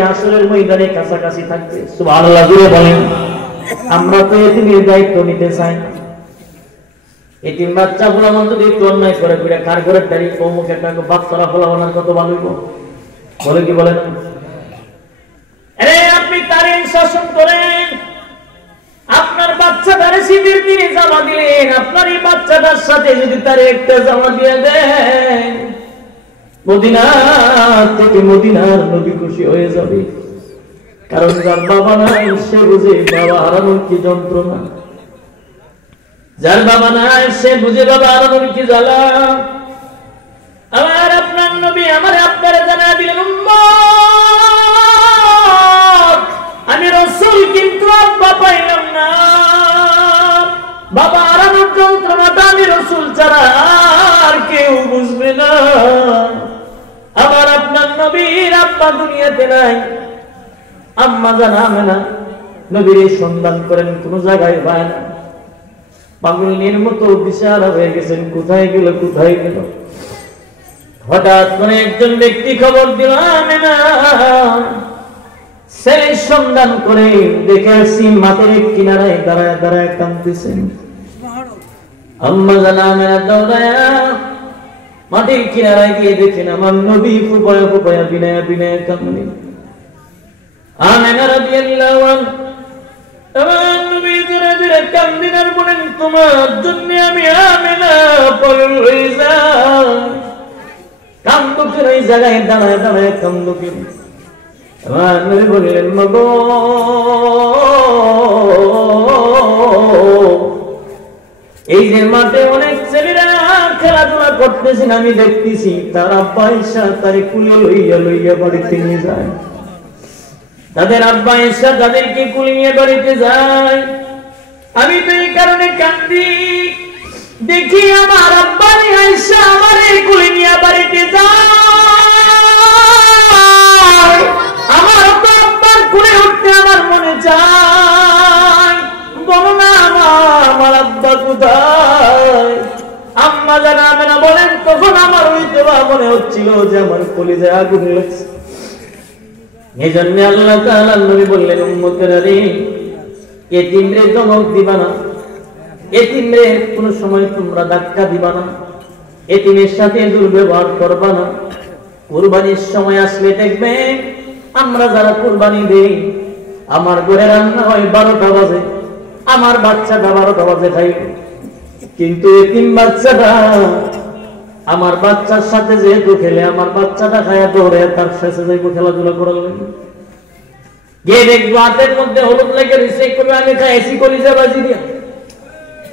আসরের ময়দানে কাছাকাছি থাকবে। সুবহানাল্লাহ জুড়ে বলেন। আমরা তো এতিমের দায়িত্ব নিতে চাই না। এতিম বাচ্চা ফলাফল যদি একটু অন্যায় করে ফিরে কার করে দাঁড়ি কৌমুখ একটা বাচ্চারা ফলাফল কত ভালো বলে কি বলেন? আপনি তারিখ শাসন করেন, আপনার বাচ্চাটারে শীতের দিনে জামা দিলেন, আপনার এই বাচ্চাটার সাথে যদি তার একটা জামা দিয়ে দেন, মদিনা থেকে মদিনার নবী খুশি হয়ে যাবে। কারণ যার বাবা নাই সে বুঝে বাবা হারানোর কি যন্ত্রণা, যার বাবা নাই সে বুঝে বাবা হারানোর কি জ্বালা। আমার আপনার নবী আমার আপনারা জানা দিলেন, উম্মত আমি রাসূল কিন্তু আব্বা পাইলাম না, বাবা হারানোর যন্ত্রণাটা আমি রাসূল ছাড়া আর কেউ বুঝবে না। আমার আপনার নবীর আব্বা দুনিয়াতে নাই, আম্মা জানা না, নবীর সন্ধান করেন কোন জায়গায় পায় না, পাগলের মতো দিশাহারা হয়ে গেছেন, কোথায় গেল কোথায় গেল। হঠাৎ করে একজন ব্যক্তি খবর দিল, আমেনা ছেলের সন্ধান করে দেখে আসি মাঠের কিনারায় দাঁড়ায় দাঁড়ায় কাঁদতেছেন। আম্মা জানা আমেনা দৌড়ায়া মাটির কিনারায় গিয়ে দেখেন আমার নবী ফুপায়া ফুপায়া বিনায়া বিনায়া কাঁদলেন। আমেনা রাদিয়াল্লাহু আনহা আমার নবী ধরে ধরে কাঁদলেন আর বলেন, তোমার জন্য আমি আমেনা পাগল হয়ে যাই। কান্দো কেন এই জায়গায় দাঁড়ায় দাঁড়ায় কান্দো কেন? আমার নবী বললেন, মাগো এই যে মাঠে অনেক ছেলেরা খেলাধুলা করতেছেন, আমি দেখতেছি তারা পয়সা তারে কুলে লইয়া লইয়া বাড়িতে নিয়ে যায়, তাদের আব্বা এসা তাদেরকে কুলে নিয়ে বাড়িতে যায়। আমি তো এই কারণে কান্দি, দেখি আমার আব্বা আয়েশা আমারে কুলে নিয়ে বাড়িতে যায়, আমার আব্বার কুলে উঠতে আমার মনে চায়, বলো না আমার আব্বা কোথায়? আম্মা জানা আমেনা বলেন, তখন আমার হইতে মনে হচ্ছিল যে আমার কলিজায় আগুন লাগছে। এই জন্য আল্লাহ তাআলা নবী বললেন, উম্মতেরা রে, এতিমরে ধমক দিবা না, এতিমরে কোন সময় তোমরা ধাক্কা দিবা না, এতিমের সাথে দুর্ব্যবহার করবা না। কুরবানির সময় আসলে দেখবে আমরা যারা কুরবানি দেই, আমার ঘরে রান্না হয় 12টা বাজে, আমার বাচ্চাটা 12টা বাজে খাইবে, কিন্তু এতিম বাচ্চাটা আমার বাচ্চার সাথে যেহেতু খেলে, আমার বাচ্চাটা খায়া দৌড়ে তার সাথে যাইব খেলাধুলা করার লাগে, গিয়ে দেখবো হাতের মধ্যে হলুদ লেগে রিসে করবে, আমি খাইছি কলিজা বাজি দিয়া।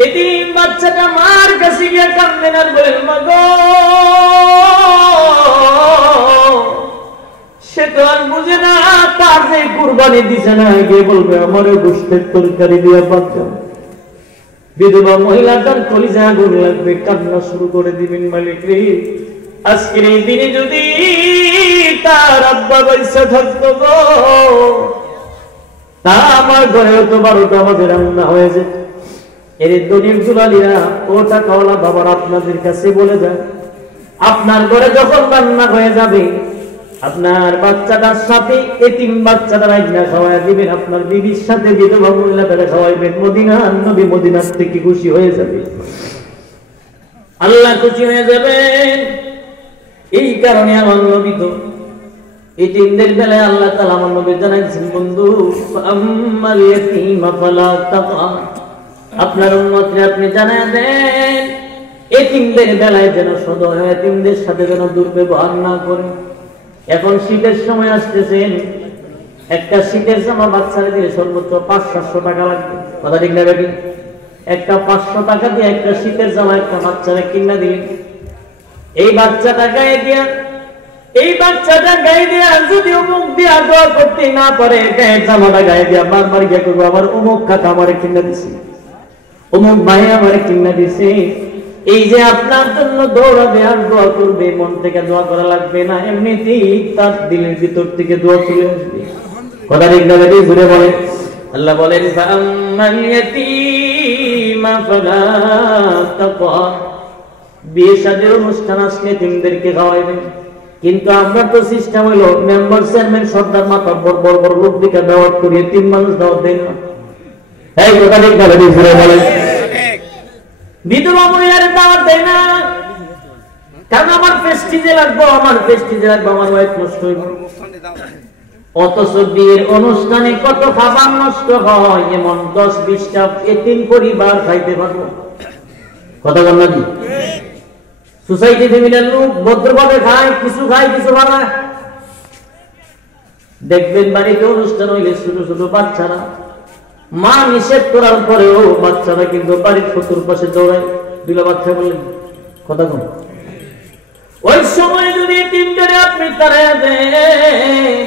এতিম বাচ্চাটা মার কাছে গিয়ে কান্দেন আর বলেন, মাগো সে তো আর বুঝে না তার যে কুরবানি দিছে না, গিয়ে বলবে আমারও গোশতের তরকারি দিয়া বাচ্চা। বিধবা মহিলাটার কলিজা আগুন লাগবে, কান্না শুরু করে দিবেন, মালিক রে আজকের এই দিনে যদি তার আব্বা পয়সা থাকতো গো, তা আমার ঘরেও তো 12টা বাজে রান্না হয়ে যেত। এর দলিল দুলালিরা ও টাকাওয়ালা বাবার আপনাদের কাছে বলে যায়, আপনার ঘরে যখন রান্না হয়ে যাবে, আপনার বাচ্চাটার সাথে এতিম বাচ্চাটা রান্না খাওয়াই দিবেন, আপনার বিবির সাথে বিধবা মহিলাটাকে খাওয়াইবেন, মদিনার নবী মদিনার থেকে খুশি হয়ে যাবে, আল্লাহ খুশি হয়ে যাবেন। এই কারণে আমার নবী তো এতিমদের বেলায় আল্লাহ তাআলা আমার নবী জানাইছেন, বন্ধু আম্মাল ইয়াতীমা ফালা তাকআ, আপনার উম্মতকে আপনি জানায় দেন এতিমদের বেলায় যেন সদয়, এতিমদের সাথে যেন দুর্ব্যবহার না করে। এখন শীতের সময় আসতেছেন, একটা শীতের জামা বাচ্চারা দিলে সর্বোচ্চ 500-700 টাকা লাগবে, কথা ঠিক না বেটি? একটা 500 টাকা দিয়ে একটা শীতের জামা একটা বাচ্চারা কিনা দিলেন, এই বাচ্চাটা গায়ে দিয়া, এই বাচ্চাটা গায়ে দিয়া যদি অমুক দিয়া দোয়া করতে না পারে, গায়ের জামাটা গায়ে দিয়া বারবার গিয়ে করবো, আবার অমুক কাকা আমারে কিনা দিছে, অমুক ভাই আমারে কিনা দিছে। এই যে আপনার জন্য দৌড়াবে আর দোয়া করবে, মন থেকে দোয়া করা লাগবে না, এমনিতেই তার দিলের ভিতর থেকে দোয়া চলে আসবে, কথা ঠিক না বেটি? ঘুরে বলেন, আল্লাহ বলেন, ফাআম্মাল ইয়াতীমা ফালা তাকআ, বিয়ে শাদীর অনুষ্ঠান আসলে এতিমদেরকে খাওয়াইবেন, কিন্তু আমরা তো সিস্টেম হইলো মেম্বার চেয়ারম্যান সর্দার মাথা বড় বড় বড় লোক দিকে দাওয়াত করিয়ে 3 মানুষ দাওয়াত দেন না। এই কথা ঠিক বলে দিছরে বলে বিধবা মহিলার দাওয়াত দেয় না, কারণ আমার প্রেস্টিজে লাগবে, আমার প্রেস্টিজে লাগবে, আমার ওয়াইফ নষ্ট হইব। অথচ বিয়ের অনুষ্ঠানে কত খাবার নষ্ট হয়, এমন 10-20টা এতিম পরিবার খাইতে পারবো। কথা বল না কি? সোসাইটি ফ্যামিলির লোক ভদ্রভাবে খায়, কিছু খায় কিছু বানায়। দেখবেন বাড়িতে অনুষ্ঠান হইলে ছোট ছোট বাচ্চারা, মা নিষেধ করার পরেও বাচ্চারা কিন্তু বাড়ির ফতুর পাশে দৌড়ায়। দুলা বাচ্চা বললেন কথা কম। ওই সময় যদি এতিমটারে আপনি তাড়াইয়া দেন,